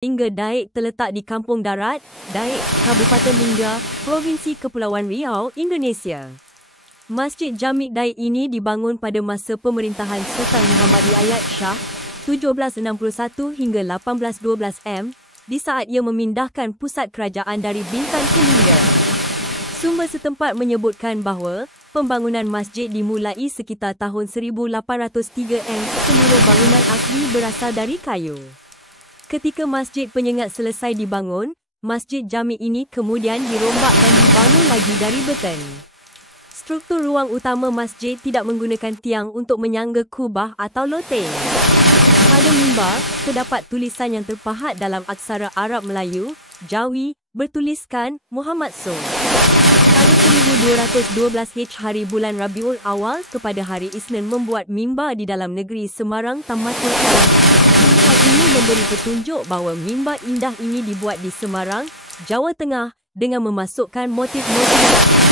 Lingga Daik terletak di Kampung Darat, Daik, Kabupaten Lingga, Provinsi Kepulauan Riau, Indonesia. Masjid Jami' Daik ini dibangun pada masa pemerintahan Sultan Muhammad Riayat Shah 1761 hingga 1812 M di saat ia memindahkan pusat kerajaan dari Bintan ke Lingga. Sumber setempat menyebutkan bahawa pembangunan masjid dimulai sekitar tahun 1803 M. Seluruh bangunan asli berasal dari kayu. Ketika Masjid Penyengat selesai dibangun, Masjid Jami' ini kemudian dirombak dan dibangun lagi dari beton. Struktur ruang utama masjid tidak menggunakan tiang untuk menyangga kubah atau loteng. Pada mimbar, terdapat tulisan yang terpahat dalam aksara Arab Melayu, Jawi, bertuliskan Muhammad So. Pada 1212 H hari bulan Rabiul Awal kepada hari Isnin membuat mimbar di dalam negeri Semarang Tamatul Kalam. Hal ini memberi petunjuk bahawa mimbar indah ini dibuat di Semarang, Jawa Tengah dengan memasukkan motif-motif Melayu.